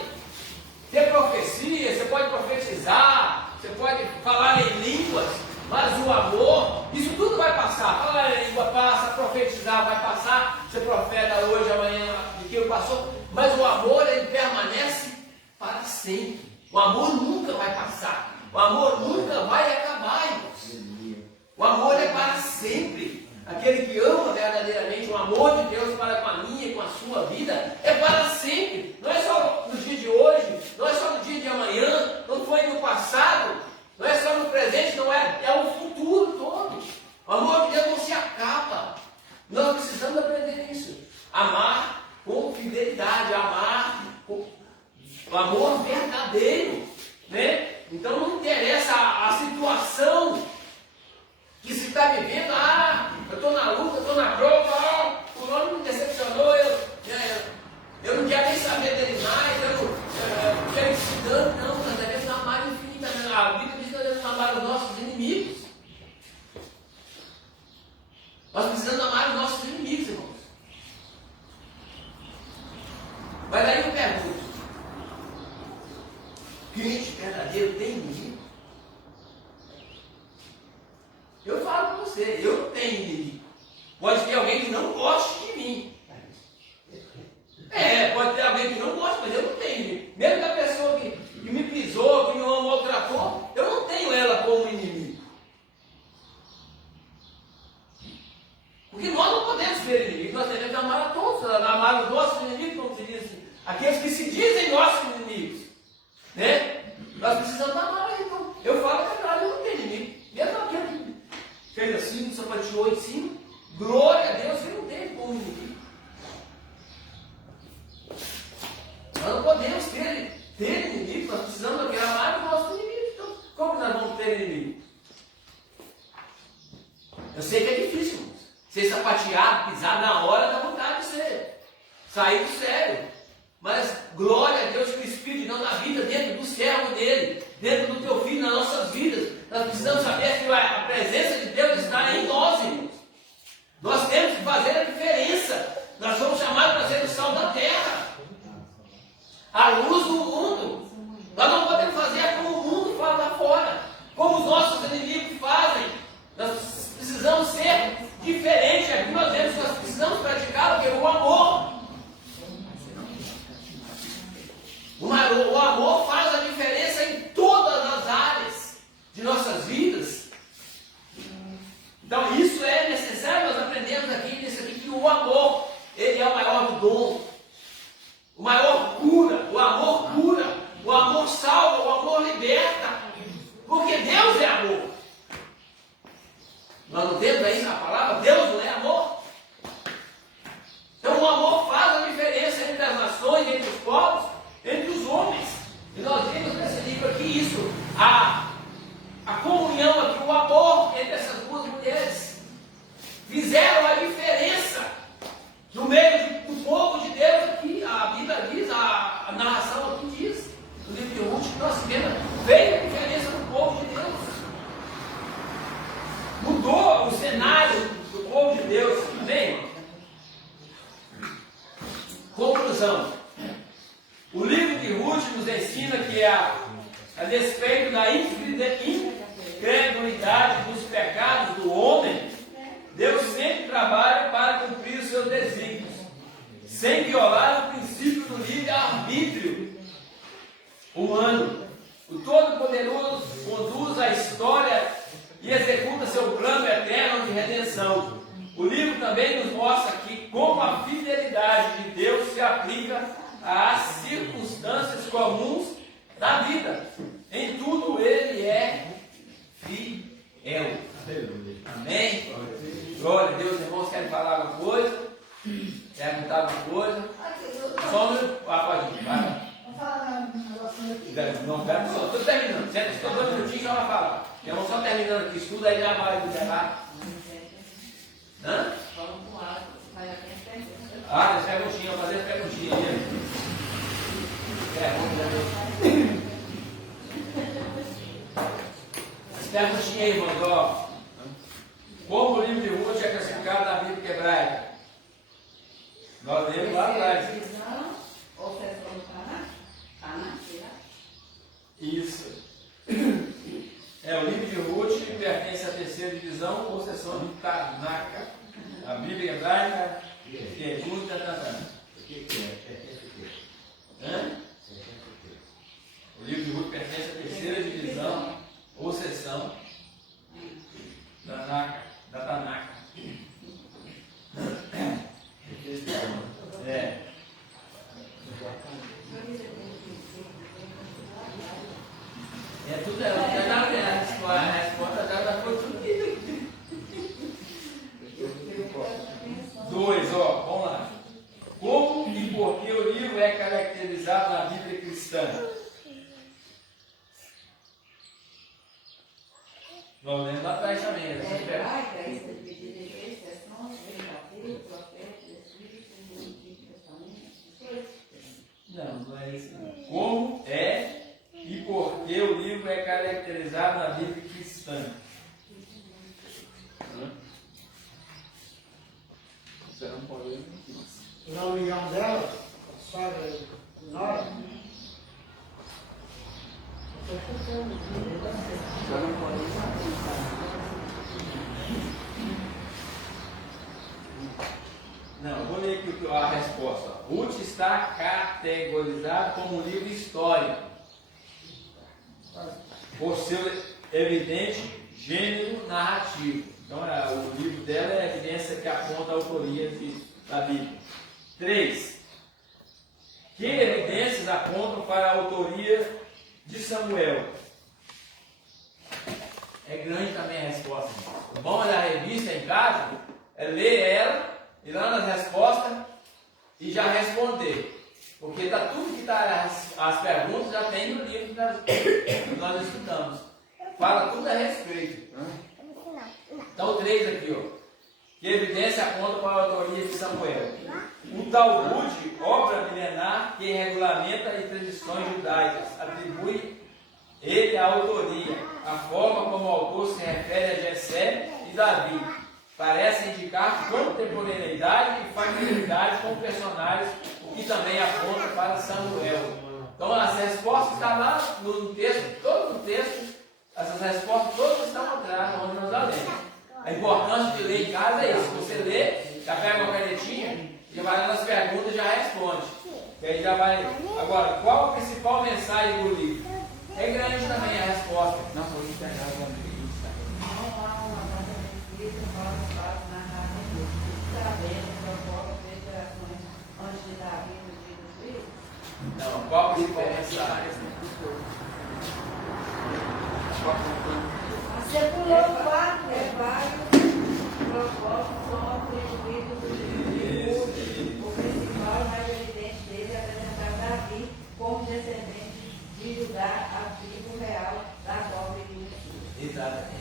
ter profecia, você pode profetizar, você pode falar em línguas, mas o amor, isso tudo vai passar. Falar em língua passa, profetizar vai passar, você profeta hoje, amanhã, de que passou, mas o amor ele permanece para sempre. O amor nunca vai passar, o amor nunca vai acabar, irmãos. O amor é para sempre. Aquele que ama verdadeiramente o amor de Deus para com a minha e com a sua vida é para sempre. Não é só no dia de hoje, não é só no dia de amanhã, não foi no passado, não é só no presente, não é, é o futuro todo. O amor de Deus não se acaba. Nós precisamos aprender isso. Amar com fidelidade, amar com o amor verdadeiro. Né? Então não interessa a situação que se está vivendo. Eu estou na luta, estou na prova, o fulano me decepcionou, eu não quero nem saber dele mais, eu quero que se dane. Não, nós devemos amar infinitamente. A Bíblia diz que nós devemos amar os nossos inimigos. Nós precisamos amar os nossos inimigos, irmãos. Mas daí eu pergunto: crente verdadeiro tem inimigo? Eu falo para você, eu não tenho inimigo. Pode ter alguém que não goste de mim. Pode ter alguém que não goste, mas eu não tenho inimigo. Mesmo que a pessoa que me pisou, que me maltratou, eu não tenho ela como inimigo. Porque nós não podemos ter inimigos, nós devemos amar a todos, amar os nossos inimigos, como se diz assim, aqueles que se dizem nossos inimigos. Né? Nós precisamos amar ele. Então, eu falo que eu não tenho inimigo. Mesmo aquele que fez assim, sapateou em cima, glória a Deus, ele não tem como inimigo. Nós não podemos ter inimigo, nós precisamos amar os nossos inimigos. Então, como nós vamos ter inimigo? Eu sei que é difícil, irmãos. Ser sapateado, pisar na hora da vontade de ser. Sair do sério. Mas glória a Deus que o Espírito de Deus na vida, dentro do servo dele, dentro do teu filho, nas nossas vidas. Nós precisamos saber que a presença de Deus está em nós, irmãos. Nós temos que fazer a diferença. Nós somos chamados para ser o sal da terra, a luz do mundo. Nós não podemos fazer como o mundo faz lá fora, como os nossos inimigos fazem. Nós precisamos ser diferentes. Aqui nós precisamos praticar o que? O amor. O amor faz a diferença em todas as áreas de nossas vidas. Então isso é necessário, nós aprendemos aqui nisso aqui, que o amor, ele é o maior dom. O maior cura, o amor salva, o amor liberta. Porque Deus é amor. Nós não temos aí a palavra, Deus não é amor. Então o amor faz a diferença entre as nações, entre os povos, entre os homens. E nós vimos nesse livro aqui isso, a comunhão aqui, o amor entre essas duas mulheres fizeram a diferença no meio do povo de Deus aqui. A Bíblia diz, a narração aqui diz, no livro de Ruth, que nós vemos, veio a diferença no povo de Deus. Mudou o cenário do povo de Deus. Amém, irmão? Conclusão. O livro de Ruth nos ensina que a despeito da incredulidade dos pecados do homem, Deus sempre trabalha para cumprir os seus desígnios, sem violar o princípio do livre-arbítrio humano. O Todo-Poderoso conduz a história e executa seu plano eterno de redenção. O livro também nos mostra que como a fidelidade de Deus se aplica às circunstâncias comuns da vida. Em tudo ele é fiel. Amém? Glória a Deus, irmãos, querem falar alguma coisa? Perguntar alguma coisa? Só um minuto. Pode ir, vai. Vamos falar um negocinho aqui. Não, pera só, estou terminando. Estou 2 minutinhos já vai falar. Irmão, só terminando aqui, estuda aí já vai liberar. Hã? Vamos com água, vai até pergunta. As perguntinhas, vou fazer as perguntinhas. Perguntinha aí, irmãos, ó. Como o livro de Ruth é classificado na Bíblia hebraica? Nós lemos lá atrás. Isso. O livro de Ruth pertence à terceira divisão ou seção de Tanaka. A Bíblia hebraica, que é Ruth Tanaka. O que é? Hã? O livro de Ruth pertence à terceira divisão ou seção da Tanaka. Tudo a resposta dela foi tudo. 2, ó, vamos lá. Como e por que o livro é caracterizado na Bíblia cristã? Nós lemos lá atrás também. Não é isso. Como é e por que o livro é caracterizado na Bíblia cristã? Na união dela, a sogra Nora. Não, vou ler aqui a resposta. Ruth está categorizado como um livro histórico, por seu evidente gênero narrativo. Então, o livro dela é a evidência que aponta a autoria da Bíblia. 3. Que evidências apontam para a autoria de Samuel? É grande também a resposta. O bom da revista em casa é ler ela, ir lá nas respostas e já responder. Porque tudo que está as perguntas já tem no livro que nós estudamos. Fala tudo a respeito. Então, 3 aqui, ó. Que evidência aponta para a autoria de Samuel? O Talmud, obra milenar que regulamenta as tradições judaicas, atribui ele a autoria. A forma como o autor se refere a Jessé e Davi parece indicar contemporaneidade e familiaridade com personagens, o que também aponta para Samuel. Então, as respostas estão lá no texto, todo o texto, essas respostas todas estão atrás, onde nós lemos. A importância de ler em casa é isso. Você lê, já pega uma canetinha, já vai lá nas perguntas e já responde. E aí já vai. Agora, qual a principal mensagem do livro? É grande também a resposta. Não, vou pegar o amigo. Não, qual a principal mensagem? Você pulou 4, vários propósitos são atribuídos do livro. O principal e mais evidente dele é apresentar Davi como descendente de Judá, a tribo real da qual veio Jesus. Exatamente.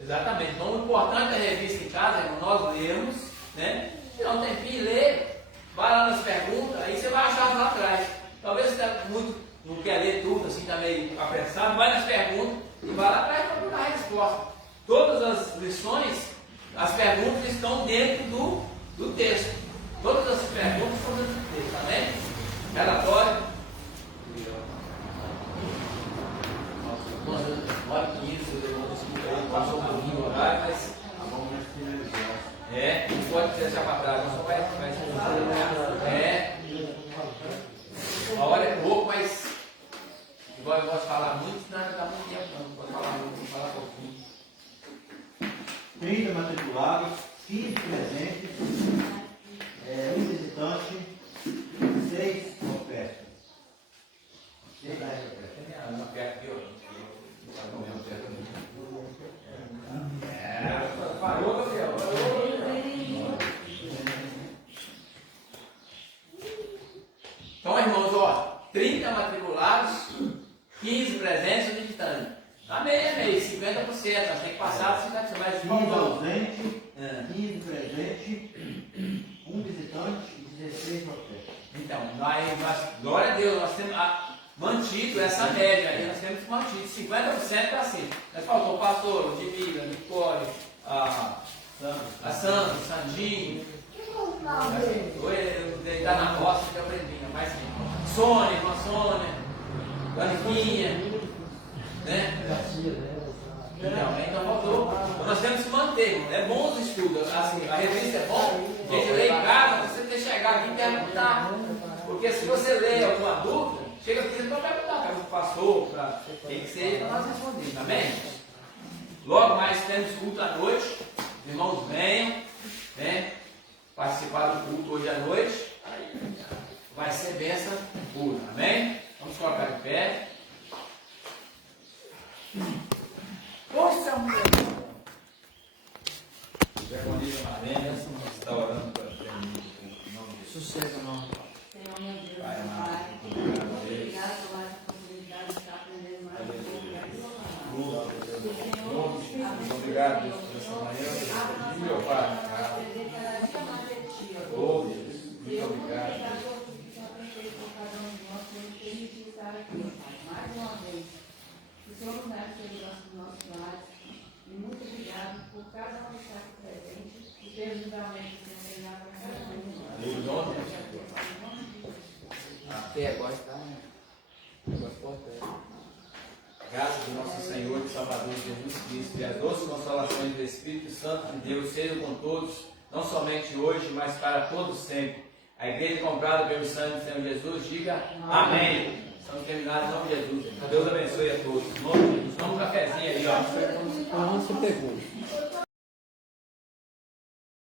Exatamente. Então, o importante da revista em casa é que nós lemos, né? Se não tem fim, lê, vai lá nas perguntas, aí você vai achar lá atrás. Talvez você está muito. Não quer ler tudo, assim, está meio apressado, vai nas perguntas e vai lá atrás para procurar a resposta. Todas as lições, as perguntas estão dentro do texto. Todas as perguntas estão dentro do texto, tá bem? Relatório. Olha que isso, eu passou um pouquinho o horário, mas. Não pode deixar para trás, só vai a hora é pouco, mas igual eu gosto de falar muito, não dá muito tempo não pode falar muito, vou falar pouquinho. 30 matriculados, 15 presentes, 1 visitante, 6 ofertas. Quem dá essa oferta? Uma oferta aqui, ó. Parou, Gabriel. Então, irmãos, ó, 30 matriculados, 15 presentes e visitantes. Tá meio, 50%, nós tem que passar dos 50%, mas 15 ausente, 15 presente, 1 visitante e 16 ofertas. Então, glória a Deus, nós temos mantido essa média aí, nós temos mantido 50% para cima. Nós faltou o pastor, o Dimira, Nicole, a Sandra, o Sandinho, ele está na roça que eu aprendi, mas Sônia, com a Sônia, com a Niquinha, né? Então faltou. Então, nós temos que manter. É bom os estudos. Assim, a revista é bom. A gente lê em casa, você tem que chegar aqui e perguntar. Porque se você lê alguma dúvida, chega aqui para perguntar para o pastor, tem que ser para nós respondermos. Amém? Logo mais temos culto à noite. Os irmãos venham, né? Participar do culto hoje à noite. Vai ser bênção pura. Amém? Vamos colocar de pé. Poxa, mulher. José Bonito Maranhas está orando para terminar o nome de Sucesso, irmão. Senhor, meu Deus, Pai meu amado, Pai. obrigado a Deus. Obrigado por mais oportunidade de estar aprendendo mais um pouco da tua palavra. Glória a Deus. Senhor, Muito obrigado, Deus, por essa manhã. E meu Pai, aprender cada dia mais de ti, ó. oh Deus, muito Deus, obrigado. obrigado por tudo que o Senhor tem feito por cada um de nós, por nos permitir estar aqui, ó Pai. Mais uma vez. Que o Senhor nos dê segurança dos nossos lares. E muito obrigado por cada um que está aqui presente. E Deus nos aumente o Senhor ganhar para cada um de nós. Em nome de Em nome de Jesus. Até agora está, né? Graças do nosso Senhor e Salvador Jesus Cristo e as doces consolações do Espírito Santo de Deus sejam com todos, não somente hoje, mas para todos sempre. A igreja comprada pelo sangue do Senhor Jesus, diga amém. Estamos terminados em nome de Jesus. Deus abençoe a todos. Em nome de Jesus. Toma um cafezinho aí, ó. Você pegou.